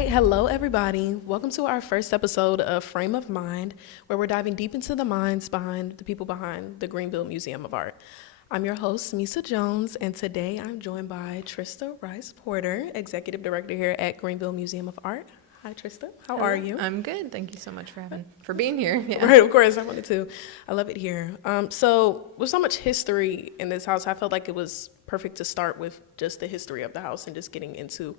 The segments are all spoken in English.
right, hello everybody. Welcome to our first episode of Frame of Mind, where we're diving deep into the minds behind the people behind the Greenville Museum of Art. I'm your host, Mesa Jones, and today I'm joined by Trista Reis Porter, Executive Director here at Greenville Museum of Art. Hi Trista, how are you? I'm good. Thank you so much for being here. Yeah. Right, of course, I wanted to. I love it here. So with so much history in this house, I felt like it was perfect to start with just the history of the house and just getting into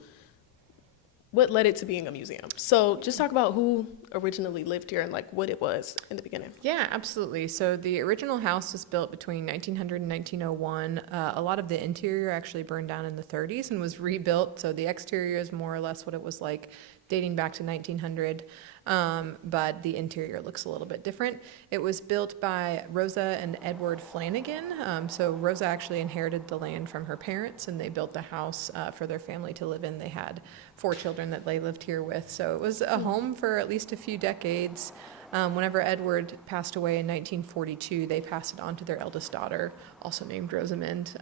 what led it to being a museum. So just talk about who originally lived here and like what it was in the beginning. Yeah, absolutely. So the original house was built between 1900 and 1901. A lot of the interior actually burned down in the 30s and was rebuilt. So the exterior is more or less what it was like dating back to 1900. But the interior looks a little bit different. It was built by Rosa and Edward Flanagan. So Rosa actually inherited the land from her parents, and they built the house for their family to live in. They had 4 children that they lived here with. So it was a home for at least a few decades. Whenever Edward passed away in 1942, they passed it on to their eldest daughter, also named Rosamond.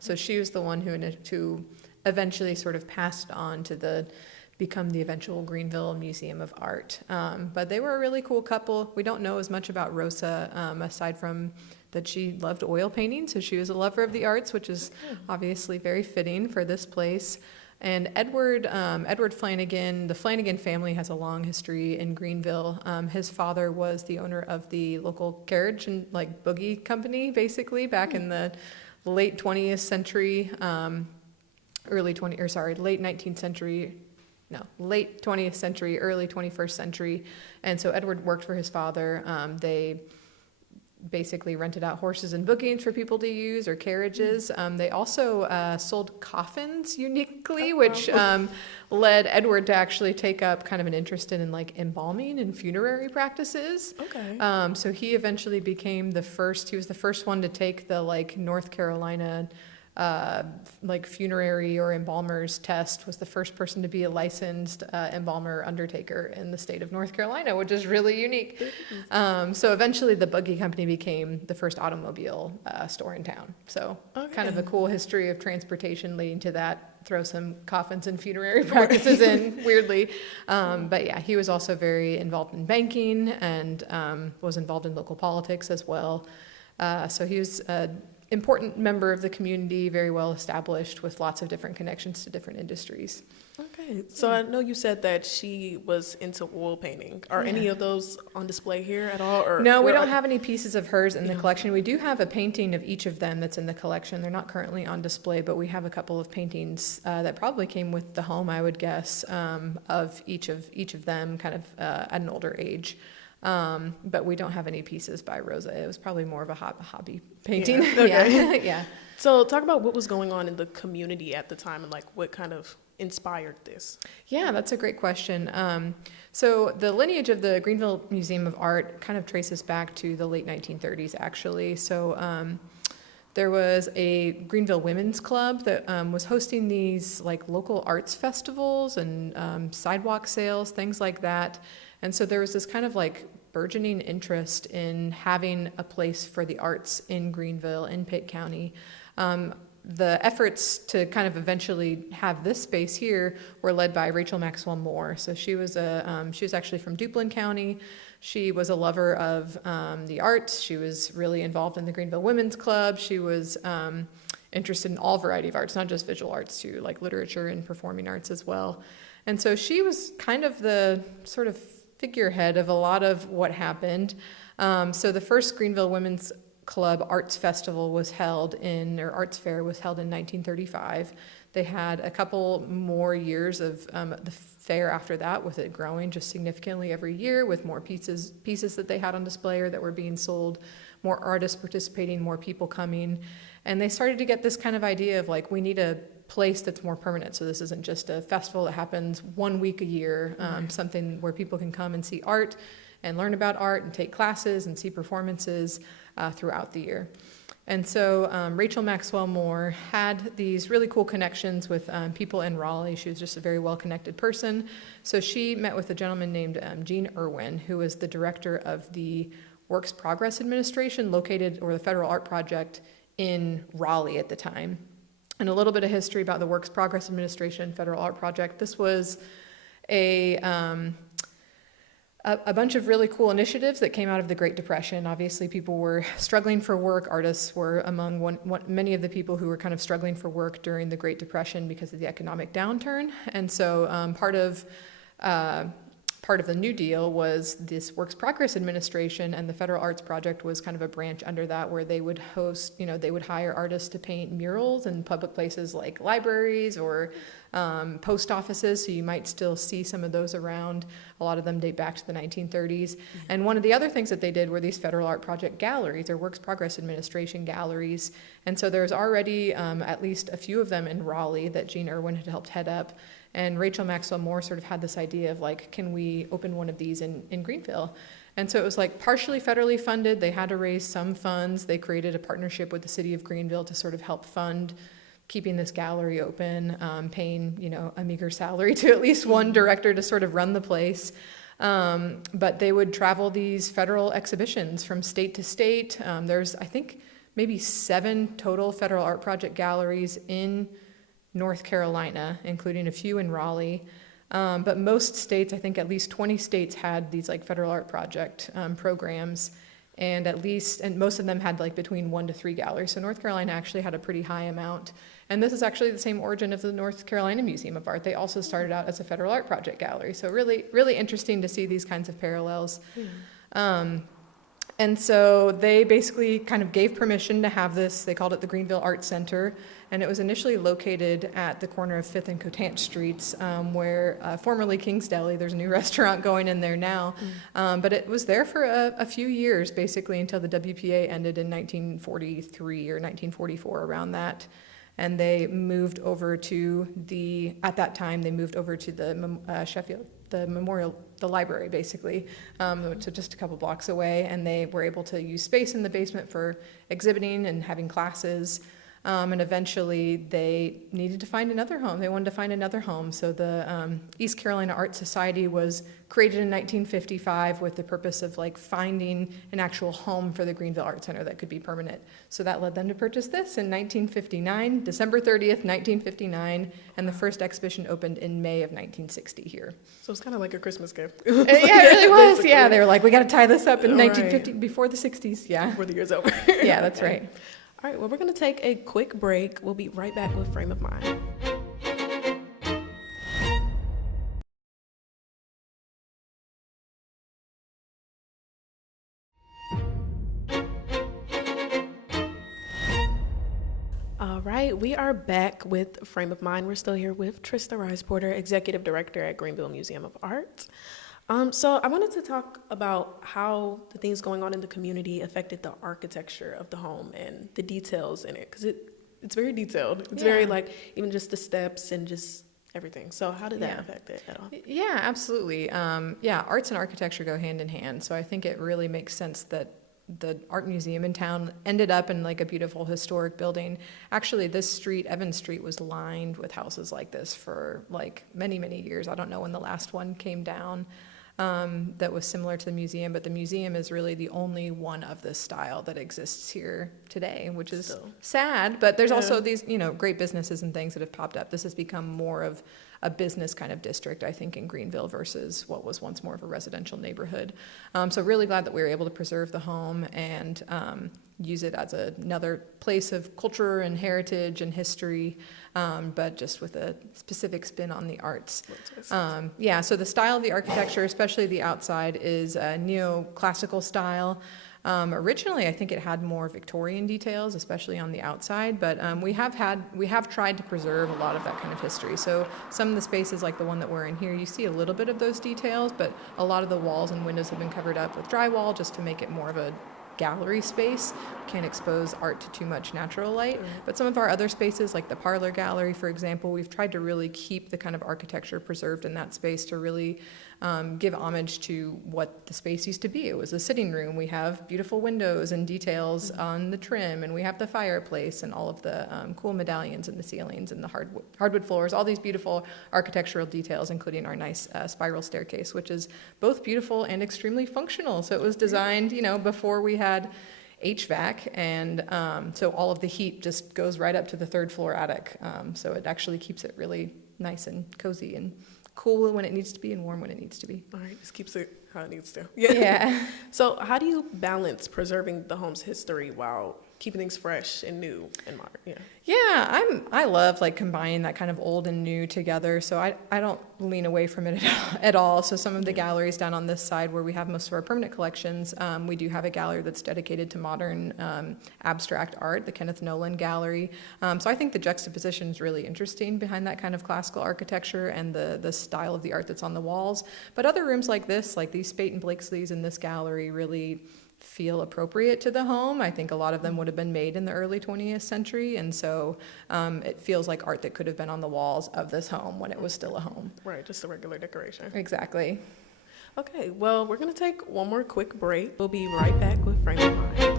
So she was the one who eventually sort of passed on to become the eventual Greenville Museum of Art. But they were a really cool couple. We don't know as much about Rosa aside from that she loved oil painting, so she was a lover of the arts, which is obviously very fitting for this place. And Edward Flanagan, the Flanagan family has a long history in Greenville. His father was the owner of the local carriage and like boogie company, basically, back in the late 20th century, late 19th century. No, late 20th century, early 21st century. And so Edward worked for his father. They basically rented out horses and buggies for people to use, or carriages. They also sold coffins uniquely, which led Edward to actually take up kind of an interest in like embalming and funerary practices. Okay. So he eventually became he was the first one to take the like North Carolina like funerary or embalmer's test, was the first person to be a licensed embalmer undertaker in the state of North Carolina, which is really unique. So eventually the buggy company became the first automobile store in town. So kind of a cool history of transportation leading to that. Throw some coffins and funerary practices in, weirdly. But yeah, he was also very involved in banking and was involved in local politics as well. So he was important member of the community, very well established with lots of different connections to different industries. Okay, so I know you said that she was into oil painting. Are any of those on display here at all? Or no, we don't have any pieces of hers in the collection. We do have a painting of each of them that's in the collection. They're not currently on display, but we have a couple of paintings that probably came with the home, I would guess, of each of them kind of at an older age. But we don't have any pieces by Rosa. It was probably more of a hobby painting. Yeah. Okay. Yeah. So talk about what was going on in the community at the time and like what kind of inspired this. Yeah, that's a great question. So the lineage of the Greenville Museum of Art kind of traces back to the late 1930s, actually. So there was a Greenville Women's Club that was hosting these like local arts festivals and sidewalk sales, things like that. And so there was this kind of like burgeoning interest in having a place for the arts in Greenville, in Pitt County. The efforts to kind of eventually have this space here were led by Rachel Maxwell Moore. So she was actually from Duplin County. She was a lover of the arts. She was really involved in the Greenville Women's Club. She was interested in all variety of arts, not just visual arts too, like literature and performing arts as well. And so she was kind of the sort of figurehead of a lot of what happened. So the first Greenville Women's Club Arts Festival Arts Fair was held in 1935. They had a couple more years of the fair after that, with it growing just significantly every year, with more pieces that they had on display or that were being sold, more artists participating, more people coming. And they started to get this kind of idea of like, we need a place that's more permanent. So this isn't just a festival that happens 1 week a year, something where people can come and see art and learn about art and take classes and see performances throughout the year. And so Rachel Maxwell Moore had these really cool connections with people in Raleigh. She was just a very well-connected person. So she met with a gentleman named Gene Irwin, who was the director of the Works Progress Administration or the Federal Art Project in Raleigh at the time. And a little bit of history about the Works Progress Administration Federal Art Project. This was a bunch of really cool initiatives that came out of the Great Depression. Obviously, people were struggling for work. Artists were among many of the people who were kind of struggling for work during the Great Depression because of the economic downturn. And so part of the New Deal was this Works Progress Administration, and the Federal Arts Project was kind of a branch under that, where they would host, they would hire artists to paint murals in public places like libraries or post offices, so you might still see some of those around. A lot of them date back to the 1930s. And one of the other things that they did were these Federal Art Project galleries, or Works Progress Administration galleries. And so there's already at least a few of them in Raleigh that Gene Irwin had helped head up. And Rachel Maxwell Moore sort of had this idea of like, can we open one of these in Greenville? And so it was like partially federally funded. They had to raise some funds. They created a partnership with the city of Greenville to sort of help fund keeping this gallery open, paying, a meager salary to at least one director to sort of run the place. But they would travel these federal exhibitions from state to state. There's, I think, maybe 7 total Federal Art Project galleries in North Carolina, including a few in Raleigh. But most states, I think at least 20 states had these like Federal Art Project programs, and most of them had like between 1 to 3 galleries. So North Carolina actually had a pretty high amount. And this is actually the same origin of the North Carolina Museum of Art. They also started out as a Federal Art Project gallery. So really, really interesting to see these kinds of parallels. And so they basically kind of gave permission to have this. They called it the Greenville Art Center, and it was initially located at the corner of 5th and Cotant Streets, where formerly King's Deli, there's a new restaurant going in there now. But it was there for a few years, basically, until the WPA ended in 1943 or 1944, around that. And they moved over to at that time, they moved over to the Sheffield, the library, basically, so just a couple blocks away, and they were able to use space in the basement for exhibiting and having classes. And eventually they needed to find another home. They wanted to find another home. So the East Carolina Art Society was created in 1955 with the purpose of like finding an actual home for the Greenville Art Center that could be permanent. So that led them to purchase this in 1959, December 30th, 1959, and the first exhibition opened in May of 1960 here. So it's kind of like a Christmas gift. Yeah, it really was. Basically. Yeah, they were like, we got to tie this up in 1950, before the 60s. Yeah. Before the year's over. Yeah, that's right. All right, well, we're going to take a quick break. We'll be right back with Frame of Mind. All right, we are back with Frame of Mind. We're still here with Trista Reis Porter, Executive Director at Greenville Museum of Art. So I wanted to talk about how the things going on in the community affected the architecture of the home and the details in it, because it's very detailed. It's very like even just the steps and just everything. So how did that affect it at all? Yeah, absolutely. Arts and architecture go hand in hand. So I think it really makes sense that the art museum in town ended up in like a beautiful historic building. Actually, this street, Evans Street, was lined with houses like this for like many, many years. I don't know when the last one came down. That was similar to the museum, but the museum is really the only one of this style that exists here today, which is sad, but there's also these, great businesses and things that have popped up. This has become more of a business kind of district, I think, in Greenville versus what was once more of a residential neighborhood. So really glad that we were able to preserve the home and use it as another place of culture and heritage and history, but just with a specific spin on the arts. So the style of the architecture, especially the outside, is a neoclassical style. Originally, I think it had more Victorian details, especially on the outside, but we have tried to preserve a lot of that kind of history. So some of the spaces, like the one that we're in here, you see a little bit of those details, but a lot of the walls and windows have been covered up with drywall just to make it more of a gallery space. Can't expose art to too much natural light. But some of our other spaces, like the parlor gallery, for example, we've tried to really keep the kind of architecture preserved in that space to really give homage to what the space used to be. It was a sitting room. We have beautiful windows and details on the trim, and we have the fireplace and all of the cool medallions in the ceilings and the hardwood floors, all these beautiful architectural details, including our nice spiral staircase, which is both beautiful and extremely functional. So it was designed, before we had HVAC, and so all of the heat just goes right up to the 3rd floor attic. So it actually keeps it really nice and cozy and cool when it needs to be and warm when it needs to be. All right, just keeps it how it needs to. Yeah. So how do you balance preserving the home's history while keeping things fresh and new and modern? Yeah, I love like combining that kind of old and new together. So I don't lean away from it at all. So some of the galleries down on this side where we have most of our permanent collections, we do have a gallery that's dedicated to modern abstract art, the Kenneth Nolan Gallery. So I think the juxtaposition is really interesting behind that kind of classical architecture and the style of the art that's on the walls. But other rooms like this, like these Spate and Blakesley's in this gallery, really feel appropriate to the home. I think a lot of them would have been made in the early 20th century, and so it feels like art that could have been on the walls of this home when it was still a home. Right, just a regular decoration. Exactly. Okay, well, we're going to take one more quick break. We'll be right back with Frame of Mind.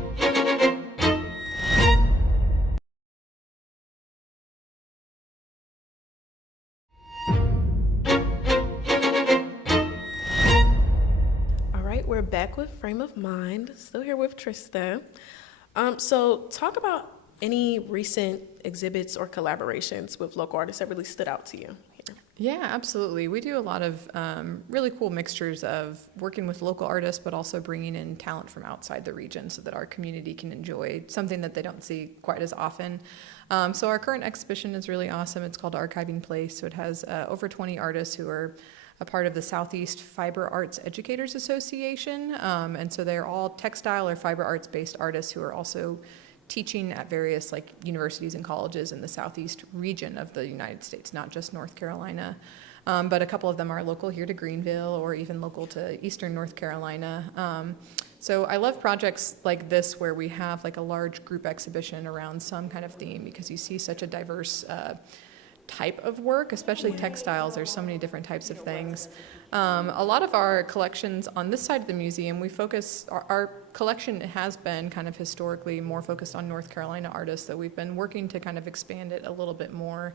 We're back with Frame of Mind, still here with Trista. So talk about any recent exhibits or collaborations with local artists that really stood out to you here. Yeah, absolutely. We do a lot of really cool mixtures of working with local artists, but also bringing in talent from outside the region so that our community can enjoy something that they don't see quite as often. So our current exhibition is really awesome. It's called Archiving Place. So it has over 20 artists who are a part of the Southeast Fiber Arts Educators Association. And so they're all textile or fiber arts based artists who are also teaching at various like universities and colleges in the Southeast region of the United States, not just North Carolina. But a couple of them are local here to Greenville or even local to Eastern North Carolina. So I love projects like this where we have like a large group exhibition around some kind of theme because you see such a diverse type of work, especially textiles. There's so many different types of things. A lot of our collections on this side of the museum, we focus, our collection has been kind of historically more focused on North Carolina artists, so we've been working to kind of expand it a little bit more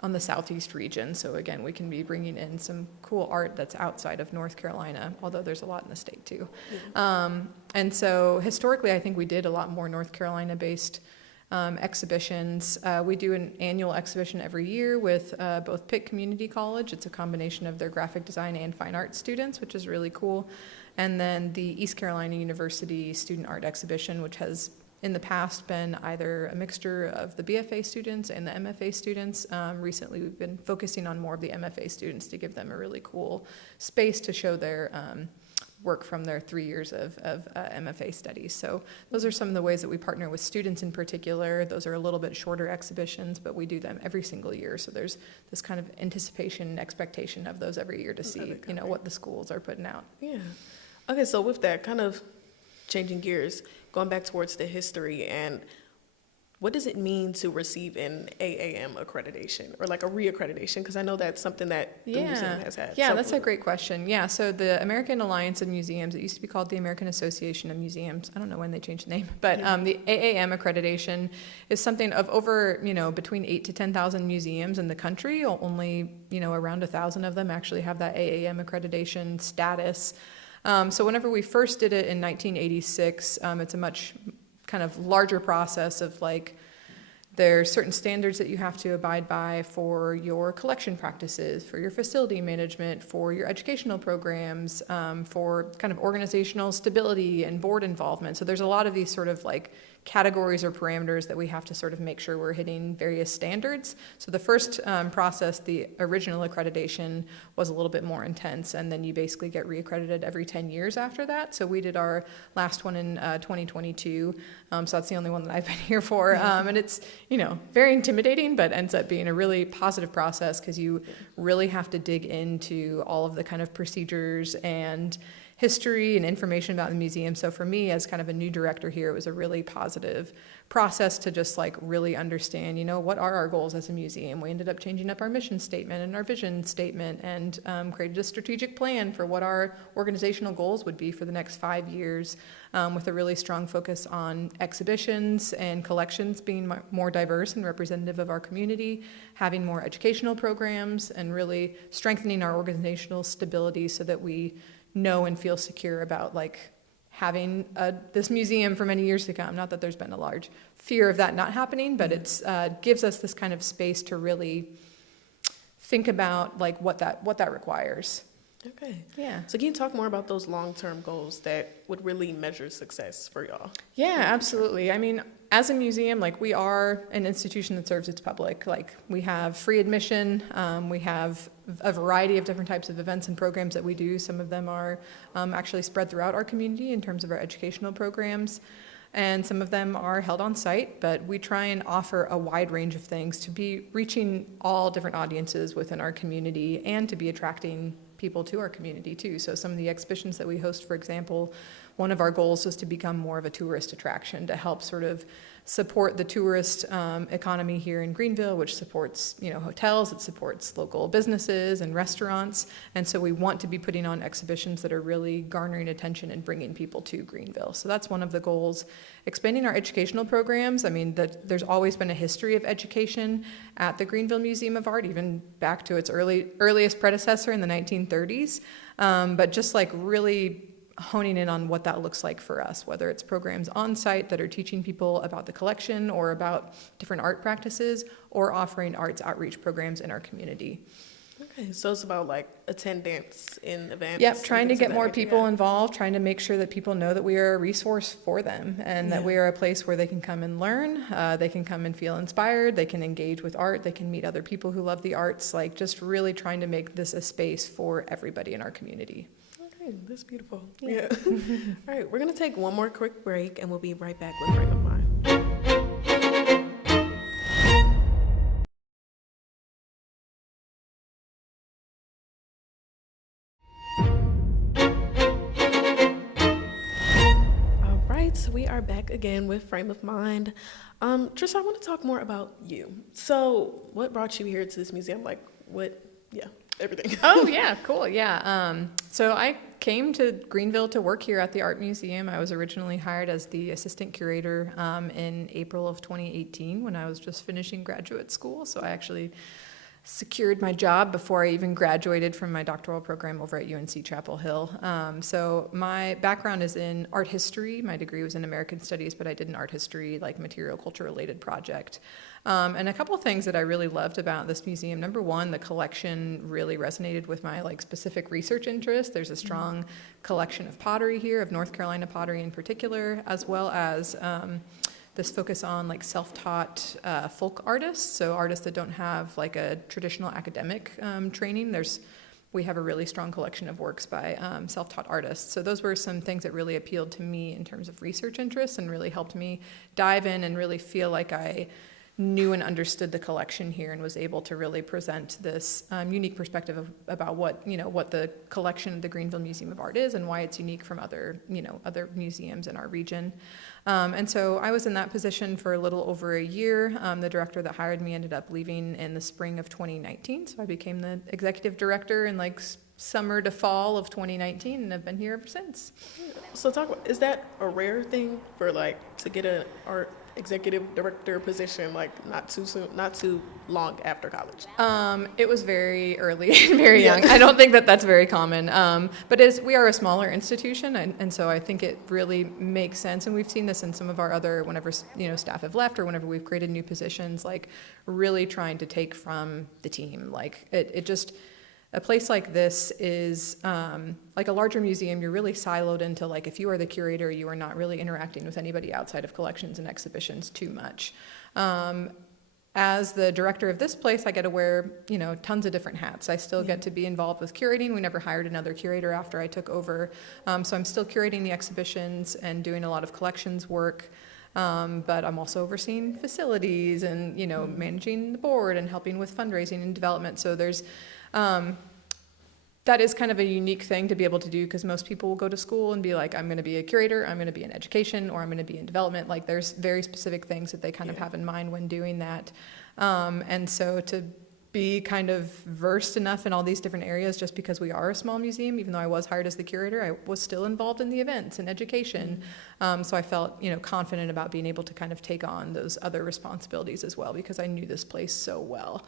on the Southeast region. So again, we can be bringing in some cool art that's outside of North Carolina, although there's a lot in the state too. And so historically, I think we did a lot more North Carolina-based exhibitions. We do an annual exhibition every year with both Pitt Community College. It's a combination of their graphic design and fine art students, which is really cool. And then the East Carolina University Student Art Exhibition, which has in the past been either a mixture of the BFA students and the MFA students. Recently, we've been focusing on more of the MFA students to give them a really cool space to show their work from their 3 years of MFA studies. So those are some of the ways that we partner with students in particular. Those are a little bit shorter exhibitions, but we do them every single year. So there's this kind of anticipation and expectation of those every year to see, you know, what the schools are putting out. Yeah. Okay, so with that, kind of changing gears, going back towards the history, and what does it mean to receive an AAM accreditation or like a reaccreditation? Because I know that's something that the museum has had. Yeah, that's a great question. Yeah, so the American Alliance of Museums, it used to be called the American Association of Museums. I don't know when they changed the name, but the AAM accreditation is something of over, you know, between 8,000 to 10,000 museums in the country. Only, you know, around 1,000 of them actually have that AAM accreditation status. So whenever we first did it in 1986, it's a much kind of larger process of like, there's certain standards that you have to abide by for your collection practices, for your facility management, for your educational programs, for kind of organizational stability and board involvement. So there's a lot of these sort of like categories or parameters that we have to sort of make sure we're hitting various standards. So the first process, the original accreditation, was a little bit more intense, and then you basically get reaccredited every 10 years after that. So we did our last one in 2022, so that's the only one that I've been here for, and it's, you know, very intimidating, but ends up being a really positive process because you really have to dig into all of the kind of procedures and history and information about the museum. So for me, as kind of a new director here, it was a really positive process to just like really understand, you know, what are our goals as a museum? We ended up changing up our mission statement and our vision statement and created a strategic plan for what our organizational goals would be for the next 5 years, with a really strong focus on exhibitions and collections being more diverse and representative of our community, having more educational programs, and really strengthening our organizational stability so that we know and feel secure about like having this museum for many years to come. Not that there's been a large fear of that not happening, but it's gives us this kind of space to really think about like what that requires. Okay. Yeah. So can you talk more about those long-term goals that would really measure success for y'all? Yeah, absolutely. I mean, as a museum, like we are an institution that serves its public. Like we have free admission. We have a variety of different types of events and programs that we do. Some of them are actually spread throughout our community in terms of our educational programs. And some of them are held on site, but we try and offer a wide range of things to be reaching all different audiences within our community and to be attracting people to our community too. So some of the exhibitions that we host, for example, one of our goals is to become more of a tourist attraction to help sort of support the tourist economy here in Greenville, which supports, hotels, it supports local businesses and restaurants. And so we want to be putting on exhibitions that are really garnering attention and bringing people to Greenville. So that's one of the goals. Expanding our educational programs. I mean, there's always been a history of education at the Greenville Museum of Art, even back to its earliest predecessor in the 1930s. But just like really honing in on what that looks like for us, whether it's programs on site that are teaching people about the collection or about different art practices, or offering arts outreach programs in our community. Okay, so it's about like attendance in events. Yep, trying to get more people involved, trying to make sure that people know that we are a resource for them and that we are a place where they can come and learn, they can come and feel inspired, they can engage with art, they can meet other people who love the arts, like just really trying to make this a space for everybody in our community. Okay, that's beautiful. Yeah. All right, we're going to take one more quick break and we'll be right back with Frame of Mind. All right, so we are back again with Frame of Mind. Trista, I want to talk more about you. So what brought you here to this museum? Like everything. Oh, yeah, cool, yeah. So I came to Greenville to work here at the Art Museum. I was originally hired as the assistant curator in April of 2018 when I was just finishing graduate school. So I actually secured my job before I even graduated from my doctoral program over at UNC Chapel Hill. So my background is in art history. My degree was in American Studies, but I did an art history, like material culture related project. And a couple of things that I really loved about this museum. Number one, the collection really resonated with my specific research interest. There's a strong collection of pottery here, of North Carolina pottery in particular, as well as this focus on self-taught folk artists, so artists that don't have a traditional academic training. We have a really strong collection of works by self-taught artists. So those were some things that really appealed to me in terms of research interests and really helped me dive in and really feel like I knew and understood the collection here and was able to really present this unique perspective about what the collection of the Greenville Museum of Art is and why it's unique from other museums in our region. And so I was in that position for a little over a year. The director that hired me ended up leaving in the spring of 2019, so I became the executive director in summer to fall of 2019, and I've been here ever since. So is that a rare thing for to get an art executive director position not too soon, not too long after college? It was very early and very young. I don't think that that's very common. But we are a smaller institution, and so I think it really makes sense. And we've seen this in some of our other, whenever staff have left or whenever we've created new positions, really trying to take from the team. A place like this is like a larger museum. You're really siloed into if you are the curator, you are not really interacting with anybody outside of collections and exhibitions too much. As the director of this place, I get to wear tons of different hats. I still get to be involved with curating. We never hired another curator after I took over, so I'm still curating the exhibitions and doing a lot of collections work. But I'm also overseeing facilities and managing the board and helping with fundraising and development. So there's that is kind of a unique thing to be able to do, because most people will go to school and be like, I'm going to be a curator, I'm going to be in education, or I'm going to be in development. There's very specific things that they kind of have in mind when doing that. And so to be kind of versed enough in all these different areas, just because we are a small museum, even though I was hired as the curator, I was still involved in the events and education. So I felt confident about being able to kind of take on those other responsibilities as well, because I knew this place so well.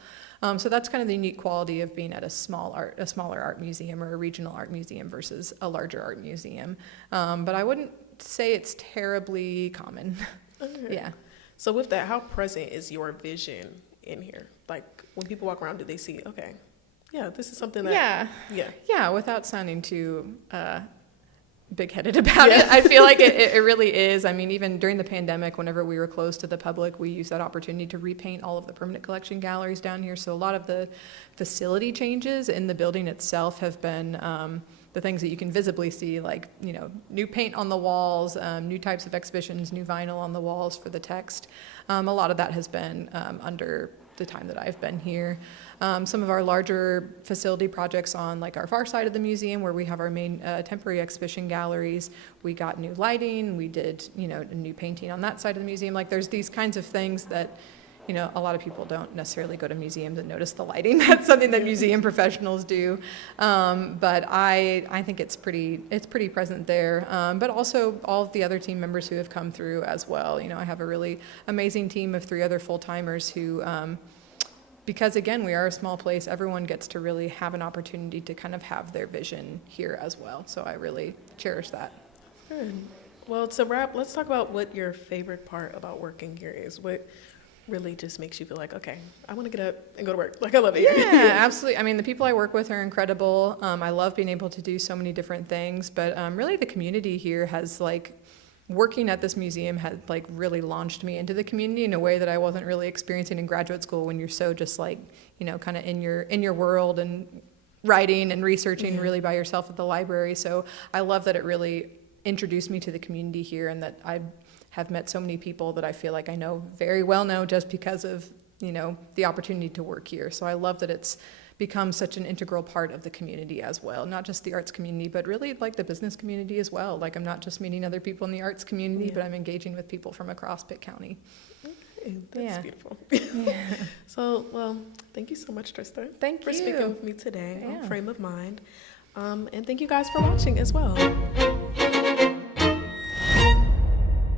So that's kind of the unique quality of being at a smaller art museum or a regional art museum versus a larger art museum. But I wouldn't say it's terribly common. Okay. Yeah. So with that, how present is your vision in here? When people walk around, do they see, okay, yeah, this is something that, Yeah, without sounding too big-headed about it. I feel like it really is. I mean, even during the pandemic, whenever we were closed to the public, we used that opportunity to repaint all of the permanent collection galleries down here. So a lot of the facility changes in the building itself have been the things that you can visibly see, like, you know, new paint on the walls, new types of exhibitions, new vinyl on the walls for the text. A lot of that has been under the time that I've been here. Some of our larger facility projects on like our far side of the museum, where we have our main temporary exhibition galleries, we got new lighting, we did, you know, a new painting on that side of the museum. Like, there's these kinds of things that, you know, a lot of people don't necessarily go to museums and notice the lighting. That's something that museum professionals do. But I think it's pretty present there. But also all of the other team members who have come through as well. You know, I have a really amazing team of 3 other full-timers who, because again, we are a small place, everyone gets to really have an opportunity to kind of have their vision here as well. So I really cherish that. Good. Well, to wrap, let's talk about what your favorite part about working here is. What really just makes you feel like, okay, I want to get up and go to work. Like, I love it here. Yeah, absolutely. I mean, the people I work with are incredible. I love being able to do so many different things, but really the community here has, like, working at this museum had, like, really launched me into the community in a way that I wasn't really experiencing in graduate school, when you're so just, like, you know, kind of in your world and writing and researching really by yourself at the library. So I love that it really introduced me to the community here, and that I have met so many people that I feel like I know very well now just because of, you know, the opportunity to work here. So I love that it's become such an integral part of the community as well, not just the arts community, but really like the business community as well. Like, I'm not just meeting other people in the arts community, but I'm engaging with people from across Pitt County. Okay, that's beautiful. So, well, thank you so much, Trista. Thank for you speaking with me today on Frame of Mind. And thank you guys for watching as well.